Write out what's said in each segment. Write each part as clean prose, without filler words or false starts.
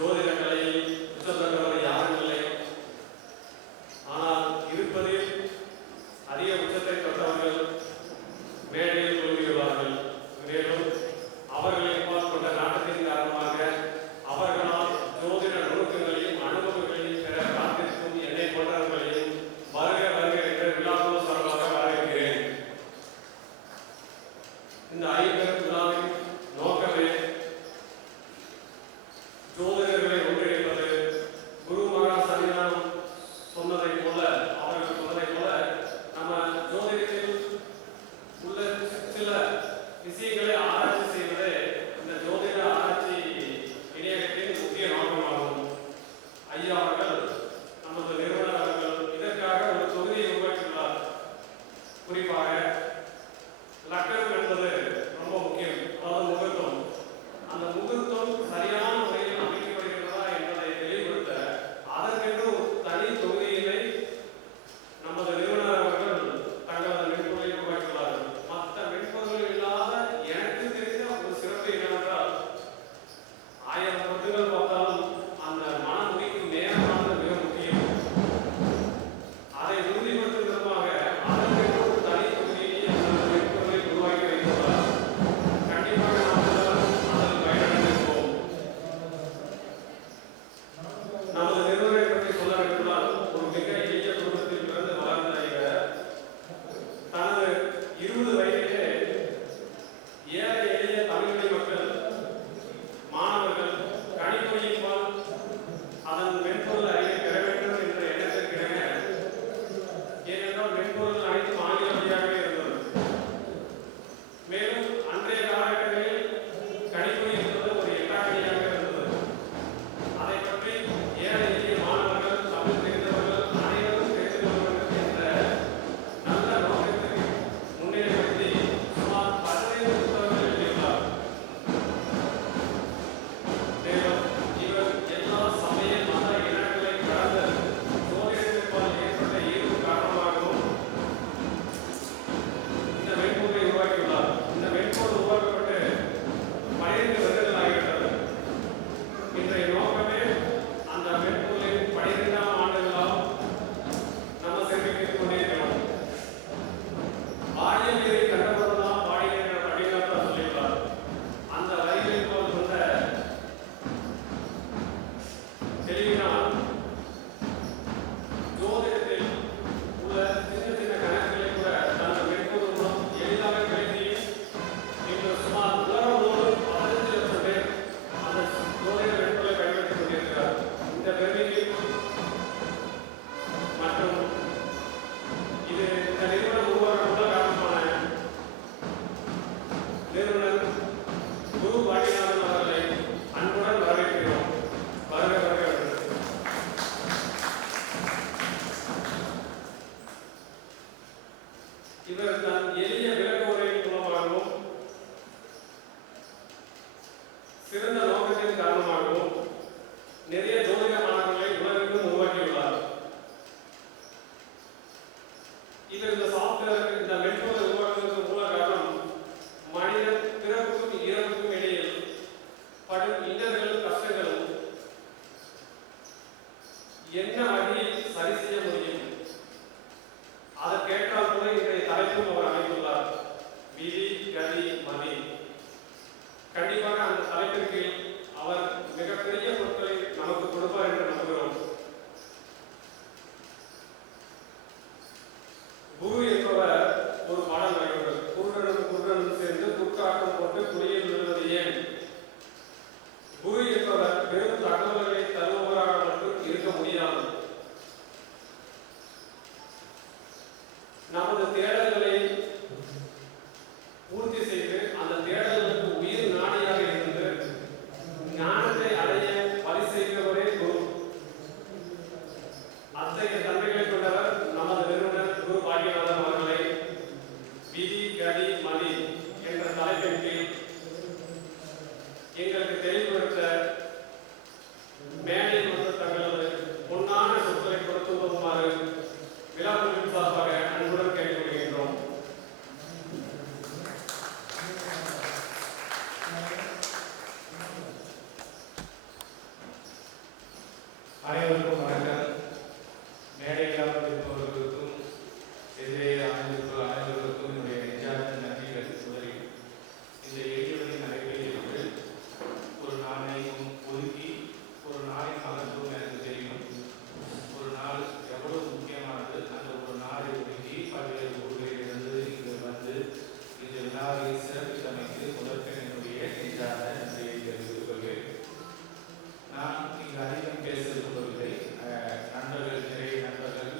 ஜோதிட கலையில் உச்சம் பெற்றவர் யாரும் இல்லை. ஆனால் இருப்பதில் அதிக உச்சத்தை பெற்றவர்கள் மேடையில் தோன்றியுள்ளார்கள். மேலும் அவர்களின் பால் கொண்ட நாட்டத்தின் காரணமாக அவர்களால் ஜோதிட நுணுக்கங்களையும் அனுபவங்களையும் பெற காத்திருக்கும் என்னை போன்றவர்களையும் வருக வருக என்ற விழாக்குழு சார்பாக வரவேற்கிறேன். இந்த ஐம்பெரும் விழாவின் நோக்கமே ஜோதிடர்களை ஒன்றிணைப்பது. குரு மகா சன்னிதானம் சொன்னதை போல, அவர்கள் சொன்னதை போல, நம்ம ஜோதிடத்தில் உள்ள சில விஷயங்களை ஆராய்ச்சி செய்வதே இந்த ஜோதிட ஆராய்ச்சி இணையத்தின் முக்கிய நோக்கமாகும். ஐயா அவர்கள், நமது நிறுவனர் அவர்கள் இதற்காக ஒரு தொகுதியை உருவாக்கியுள்ளார். குறிப்பாக லக்னம் என்பது ரொம்ப முக்கியம். அதாவது முகூர்த்தம். அந்த முகூர்த்தம் சரியான முறையில் அமைக்கப்படுகிறதா என்பதை தெளிவுபடுத்த அதற்கென்று ஒரு தனி தொகுதியினை நமது நிறுவனர் அவர்கள் தங்களது மென்பொருளை உருவாக்கியுள்ளார்கள். மற்ற மென்பொருள் இல்லாத எனக்கு தெரிந்த ஒரு சிறப்பு என்னவென்றால் 1000 பத்துகள் பார்த்தாலும் அந்த மனம் முடிக்கும் நேரமானது மிக முக்கியம். அதை உறுதிப்படுத்தும் விதமாக அதற்கென்று ஒரு தனி தொகுதியை அந்த மென்பொருளை உருவாக்கி வைத்துள்ளார். கண்டிப்பாக நாம் அதில் பயனடைந்திருப்போம். நமது நிறுவனத்தை பற்றி சொல்ல வேண்டுமானால் ஒரு மிக எளிய குடும்பத்தில் பிறந்து வளர்ந்த இவர் தனது 20 வயதிலே ஏழை எளிய தமிழ்மொழி மக்கள் மாணவர்கள் கணிப்பொறியின்பால் அதன் மென்பொருள் அறிவை பெற வேண்டும் என்ற எண்ணத்திற்கிணங்க, ஏனென்றால் மென்பொருள் அனைத்தும் ஆங்கில வழியாகவே இருந்தது. மேலும் அன்றைய காலகட்டங்களில் கணிப்பொறி என்பது ஒரு எட்டாக்கணியாக இருந்தது. அதை பற்றி ஏழை எளிய மாணவர்கள், தமிழ் தெரிந்தவர்கள் அனைவரும் தெரிந்து கொள்வார்கள் என்ற நல்ல நோக்கத்திற்கு முன்னிலைப்படுத்தி சுமார் 15 புத்தகங்கள் எழுதியுள்ளார். மேலும் இவர் எல்லா சமய மத இனங்களை கடந்த ஜோதிடத்திற்பால் ஏற்பட்ட ஈர்ப்பு காரணமாகவும் இந்த மென்பொருளை உருவாக்கியுள்ளார். இந்த மென்பொருள் உருவாக்கப்பட்டு 12 வருடங்கள் ஆகிவிட்டது. இன்றைய நோக்கமே அந்த மென்பொருளின் 12ஆம் ஆண்டு விழாவும் நம்ம சிறப்பித்துக் கொண்டிருக்கிறோம். ஆரியவீரை கண்டபோதெல்லாம் பாடியவர் அப்படிங்கிறத சொல்லியுள்ளார். அந்த வரிகளின் போல் கொண்ட தெளிவினால் ஜோதிடத்தில் உள்ள சின்ன சின்ன கணக்குகளை கூட தனது மென்பொருள் மூலம் எளிதாக கிடைத்து இன்று சுமார் உலகம் முழுவதும் 15 லட்சம் பேர் அந்த ஜோதிட மென்பொருளை பயன்படுத்திக் கொண்டிருக்கிறார். இந்த பெருமைக்கு மற்றும் இது இந்த நிறுவனம் உருவாக்கப்பட்ட காரணமான நிறுவனர் குரு பாண்டியநாதன் அவர்களை அன்புடன் வரவேற்கிறோம். வருக வருக. இவர் தன் எளிய விளக்க உரையின் மூலமாகவும் சிறந்த நோக்கத்தின் காரணமாகவும் நிறைய ஜோதிட மாணவர்களை உலகெங்கும் உருவாக்கியுள்ளார். இவர் இந்த சாஃப்ட்வேர், இந்த மென்பொருளை உருவாக்குவதற்கு மூல காரணம் மனிதன் பிறப்புக்கும் இறப்புக்கும் இடையில் படும் இன்னல்களும் கஷ்டங்களும் என்ன வகையில் சரி செய்ய முடியும், அதற்கேற்றால் கூட இன்றைய தலைப்பும் அவர் அமைத்துள்ளார். விதி கதி மதி. கண்டிப்பாக அந்த தலைப்பிற்கு அவர் மிகப்பெரிய பொருட்களை நமக்கு கொடுப்பார் என்று நம்புகிறோம். குரு என்பவர் ஒரு பாடல் வரைவர். குருடனும் சேர்ந்து குறுக்காட்டம் போட்டு குடியில் விழுவது ஏன்? குரு என்பவர் பெரும் தகவல்களை தருபவராக மட்டும் இருக்க முடியாது. நமது தேடல்களை பூர்த்தி செய்து அந்த தேடல்களுக்கு உயிர் நாடியாக இருந்து ஞானத்தை அடைய வழி செய்கிறவரே குரு. அத்தகைய தன்மைகளை கொண்டவர் நமது நிறுவனர் குரு பாண்டியநாதன் அவர்களை விதி கதி மதி என்ற தலைப்பின் கீழ் எங்களுக்கு தெளிவுபடுத்த மேடையில் வந்து தங்களது பொன்னான சொற்களை கொடுத்து உதவுமாறு விழாக்குழுவின் சார்பாக அன்புடன் கேட்டுக்கொள்கின்றோம். அனைவருக்கும் வணக்கம். மேடையில் இருப்பவர்களுக்கும் எதிரே அனைவருக்கும் என்னுடைய நெஞ்சார்ந்த நன்றிகள். முதலில் இந்த எளியவரின் நடைபெறுகிறது. ஒரு நாளையும் ஒதுக்கி ஒரு நாளின் மகத்துவம் எனக்கு தெரியும். ஒரு நாள் எவ்வளவு முக்கியமானது. அந்த ஒரு நாளை ஒதுக்கி பல்வேறு ஊர்களிலிருந்து இங்கு வந்து இந்த விழாவை சிறப்பித்தமைக்கு முதற்கன் என்னுடைய நெஞ்சார்ந்த நன்றியை தெரிவித்துக் கொள்கிறேன். நான் இங்கு அதிகம் பேச விரும்பவில்லை. நண்பர்கள், நிறைய நண்பர்கள்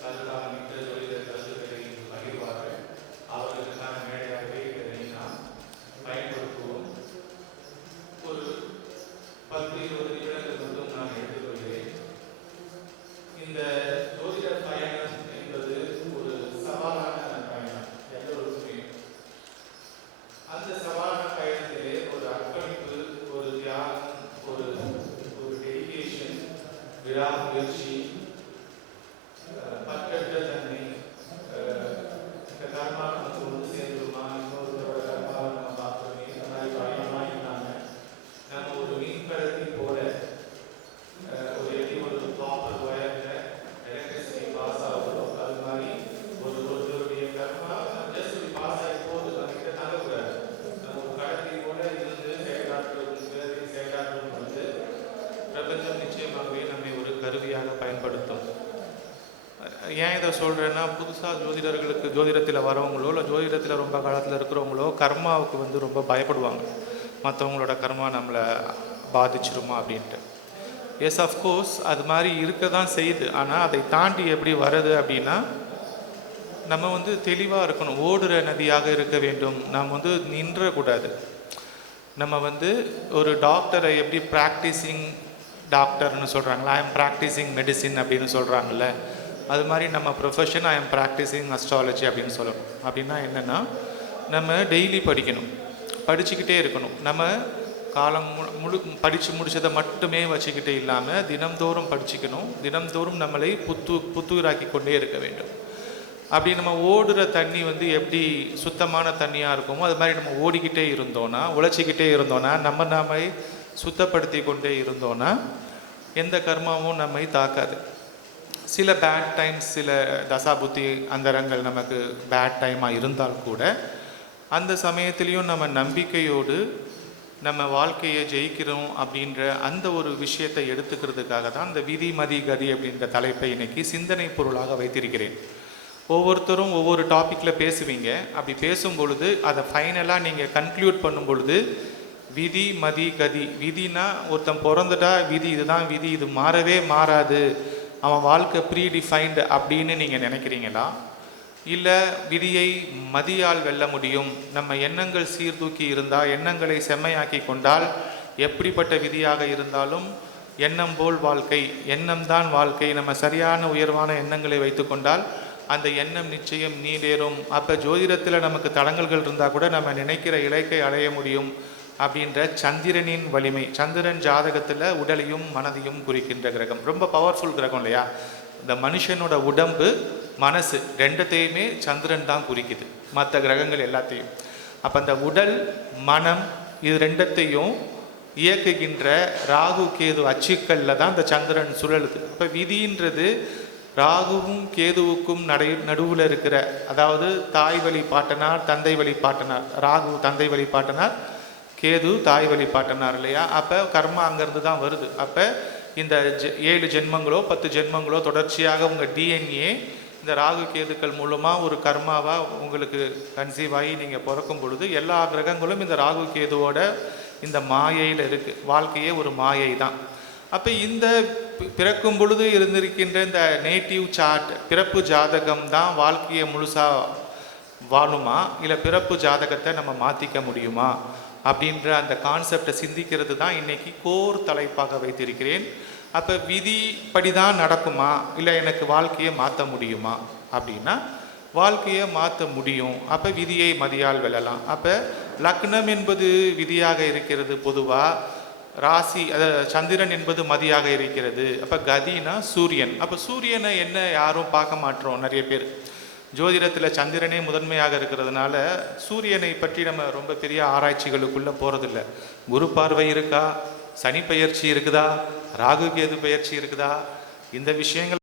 கருத்தாக மிக்க ஜோதிட கருத்துக்களை பகிர்வார்கள். அவர்களுக்கான மேடையாகவே இதனை நாம் பயன்படுத்துவோம். ஒரு 10-20 நிமிடங்கள் மட்டும் நான் எடுத்துக்கொள்கிறேன். இந்த ஜோதிட பயணம் என்பது ஒரு சவாலான பயணம், எல்லோருக்குமே. அந்த சவாலான பயணத்திலே ஒரு அர்ப்பணிப்பு, ஒரு தியாகம், ஒரு டெடிகேஷன், விடாமுயற்சி, பற்றற்ற தன்மை. இந்த கர்மா நமக்கு ஒன்று சேர்ந்துருமா, இன்னொருத்தரோட கர்மாவை நம்ம பார்க்கணுமே, இந்த மாதிரி பயணமாக இல்லாமல் நம்ம ஒரு மீன்படத்தை போல ஒரு ப்ராப்பர் ஒயரில் எலக்ட்ரிசிட்டி பாஸ் ஆகுதோ அது மாதிரி ஒருவருடைய கர்மா ஜஸ்ட் ஒரு பாஸ் ஆகி போகுது. நம்மகிட்ட தங்கக்கூடாது. நம்ம ஒரு கடத்தை போல இருந்து செயலாற்றும் வந்து பிரபஞ்சம் நிச்சயமாகவே நம்மை ஒரு கருவியாக பயன்படுத்தும். ஏன் இதை சொல்கிறேன்னா, புதுசாக ஜோதிடத்தில் வரவங்களோ இல்லை ஜோதிடத்தில் ரொம்ப காலத்தில் இருக்கிறவங்களோ கர்மாவுக்கு ரொம்ப பயப்படுவாங்க. மற்றவங்களோட கர்மா நம்மளை பாதிச்சிருமா அப்படின்ட்டு. எஸ், அஃப்கோர்ஸ் அது மாதிரி இருக்க தான் செய்யுது. ஆனால் அதை தாண்டி எப்படி வருது அப்படின்னா, நம்ம தெளிவாக இருக்கணும். ஓடுற நதியாக இருக்க வேண்டும். நாம் நின்றக்கூடாது. நம்ம ஒரு டாக்டரை எப்படி ப்ராக்டிசிங் டாக்டர்னு சொல்கிறாங்களா, ஐ எம் ப்ராக்டிசிங் மெடிசின் அப்படின்னு சொல்கிறாங்கல்ல, அது மாதிரி நம்ம profession I am practising astrology அப்படின்னு சொல்லணும். அப்படின்னா என்னென்னா, நம்ம டெய்லி படிக்கணும், படிச்சுக்கிட்டே இருக்கணும். நம்ம காலம் படித்து முடித்ததை மட்டுமே வச்சுக்கிட்டே இல்லாமல் தினம்தோறும் படிச்சுக்கணும். தினம்தோறும் நம்மளை புத்துயிராக்கி கொண்டே இருக்க வேண்டும். அப்படி நம்ம ஓடுற தண்ணி எப்படி சுத்தமான தண்ணியாக இருக்குமோ அது மாதிரி நம்ம ஓடிக்கிட்டே இருந்தோன்னா, உழைச்சிக்கிட்டே இருந்தோன்னா, நம்மை சுத்தப்படுத்தி கொண்டே இருந்தோன்னா எந்த கர்மாவும் நம்மை தாக்காது. சில பேட் டைம்ஸ், சில தசாபுத்தி அந்தரங்கள் நமக்கு பேட் டைமாக இருந்தால் கூட அந்த சமயத்திலையும் நம்ம நம்பிக்கையோடு நம்ம வாழ்க்கையை ஜெயிக்கிறோம் அப்படின்ற அந்த ஒரு விஷயத்தை எடுத்துக்கிறதுக்காக தான் இந்த விதி மதி கதி அப்படின்ற தலைப்பை இன்னைக்கு சிந்தனை பொருளாக வைத்திருக்கிறேன். ஒவ்வொருத்தரும் ஒவ்வொரு டாப்பிக்கில் பேசுவீங்க. அப்படி பேசும் பொழுது அதை ஃபைனலாக நீங்கள் கன்க்ளூட் பண்ணும் பொழுது விதி மதி கதி. விதினா ஒருத்தன் பிறந்துட்டா விதி, இதுதான் விதி, இது மாறவே மாறாது, அவன் வாழ்க்கை ப்ரீடிஃபைன்டு அப்படின்னு நீங்கள் நினைக்கிறீங்களா? இல்லை விதியை மதியால் வெல்ல முடியும், நம்ம எண்ணங்கள் சீர்தூக்கி இருந்தால், எண்ணங்களை செம்மையாக்கி கொண்டால் எப்படிப்பட்ட விதியாக இருந்தாலும் எண்ணம் போல் வாழ்க்கை, எண்ணம் தான் வாழ்க்கை, நம்ம சரியான உயர்வான எண்ணங்களை வைத்து கொண்டால் அந்த எண்ணம் நிச்சயம் நீடேறும். அப்போ ஜோதிடத்தில் நமக்கு தடங்கல்கள் இருந்தால் கூட நம்ம நினைக்கிற இலக்கை அடைய முடியும் அப்படின்ற சந்திரனின் வலிமை. சந்திரன் ஜாதகத்தில் உடலையும் மனதையும் குறிக்கின்ற கிரகம், ரொம்ப பவர்ஃபுல் கிரகம் இல்லையா? இந்த மனுஷனோட உடம்பு மனசு ரெண்டத்தையுமே சந்திரன் தான் குறிக்குது, மற்ற கிரகங்கள் எல்லாத்தையும். அப்போ அந்த உடல் மனம் இது ரெண்டத்தையும் இயக்குகின்ற ராகு கேது அச்சுக்களில் தான் இந்த சந்திரன் சுழலுது. அப்போ விதின்றது ராகுவும் கேதுவுக்கும் நடுவில் இருக்கிற, அதாவது தாய் வழி பாட்டனார் தந்தை வழி பாட்டனார். ராகு தந்தை வழி பாட்டனார், கேது தாய் வழி பாட்டனார் இல்லையா? அப்போ கர்மா அங்கேருந்து தான் வருது. அப்போ இந்த 7 ஜென்மங்களோ 10 ஜென்மங்களோ தொடர்ச்சியாக உங்கள் டிஎன்ஏ இந்த ராகு கேதுக்கள் மூலமாக ஒரு கர்மாவாக உங்களுக்கு கன்சீவ் ஆகி நீங்கள் பிறக்கும் பொழுது எல்லா கிரகங்களும் இந்த ராகு கேதுவோட இந்த மாயையில் இருக்குது. வாழ்க்கையே ஒரு மாயை தான். அப்போ இந்த பிறக்கும் பொழுது இருந்திருக்கின்ற இந்த நேட்டிவ் சார்ட், பிறப்பு ஜாதகம் தான் வாழ்க்கையை முழுசாக வாழுமா, இல்லை பிறப்பு ஜாதகத்தை நம்ம மாற்றிக்க முடியுமா அப்படின்ற அந்த கான்செப்டை சிந்திக்கிறது தான் இன்றைக்கி கோர் தலைப்பாக வைத்திருக்கிறேன். அப்போ விதிப்படி தான் நடக்குமா, இல்லை எனக்கு வாழ்க்கையை மாற்ற முடியுமா அப்படின்னா வாழ்க்கையை மாற்ற முடியும். அப்போ விதியை மதியால் வெல்லலாம். அப்போ லக்னம் என்பது விதியாக இருக்கிறது பொதுவாக, ராசி சந்திரன் என்பது மதியாக இருக்கிறது. அப்போ கதினா சூரியன். அப்போ சூரியனை என்ன யாரும் பார்க்க மாட்டோம் நிறைய பேர். ஜோதிடத்தில் சந்திரனே முதன்மையாக இருக்கிறதுனால சூரியனை பற்றி நம்ம ரொம்ப பெரிய ஆராய்ச்சிகளுக்குள்ளே போகிறதில்ல. குரு பார்வை இருக்கா, சனி பெயர்ச்சி இருக்குதா, ராகு கேது பெயர்ச்சி இருக்குதா, இந்த விஷயங்கள்